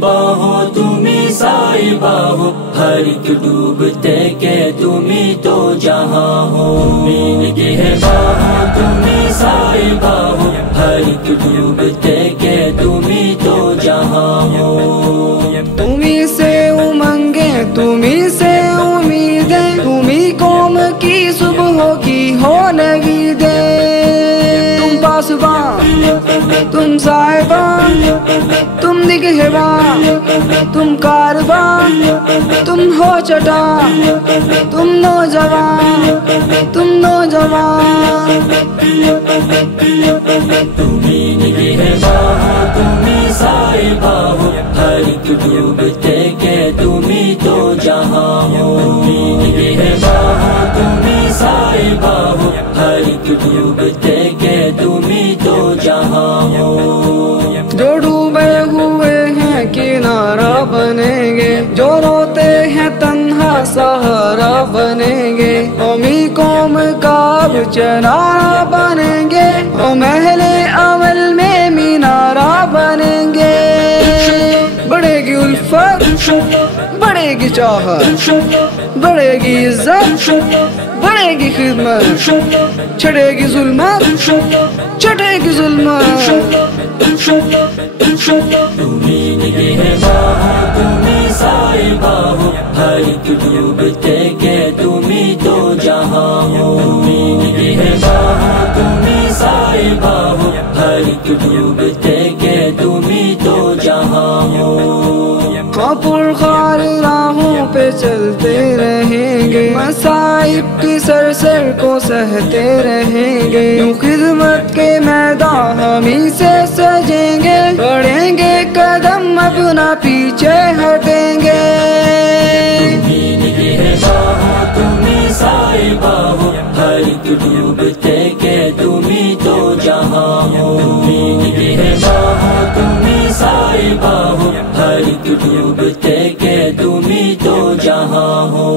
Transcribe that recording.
बाहों तुम्ही साहिबा हो, हर एक डूबते के तुम्ही तो जहां हो। मीन की है बाहों तुम्ही साहिबा हो, हर एक डूबते के तुम्ही तो जहां हो। तुम्ही से उमंगे तुम्ही से उम्मीदें, तुम्ही कौम की सुबह की हो नवीदें। तुम पासबां तुम साहिबां, तुम निगहबां तुम कारबां, तुम हो चटा तुम नौजवान तुम नौजवान। तुम्ही निगहबां तुम्ही साहिबा हो, हर एक डूबते के तुम्ही तो जहां हो। तुम्ही निगहबां तुम्ही साहिबा हो, हर एक डूबते के तुम्ही तो जहां हो। जो डूबे हुए हैं किनारा बनेंगे, जो रोते हैं तन्हा सहारा बनेंगे। कौमी कौम का अब चनारा बनेंगे, और महले अमल में मीनारा बनेंगे। बढ़ेगी उल्फत बढ़ेगी चाहत, बढ़ेगी इज्जत बढ़ेगी खिदमत, छटेगी जुल्मत छटेगी जुल्मत। तुम्ही निगहबां तुम्ही साहिबा हो, हर एक डूबते के तुम्ही तो जहां हो। तुम्ही निगहबां तुम्ही साहिबा हो, हर एक डूबते के तुम्ही तो जहां हो। पुरखार राहों पे चलते रहेंगे, मसाइब की सर को सहते रहेंगे। यूं खिदमत के मैदान हम ही से सजेंगे, बढ़ेंगे कदम अपना पीछे हटेंगे। तुम्ही निगहबां तुम्ही साहिबा हो, हर एक डूबते के तुम्ही तो जहां हो। तुम्ही निगहबां तुम्ही साहिबा हो, हर एक डूबते के तुम्ही तो जहां हो।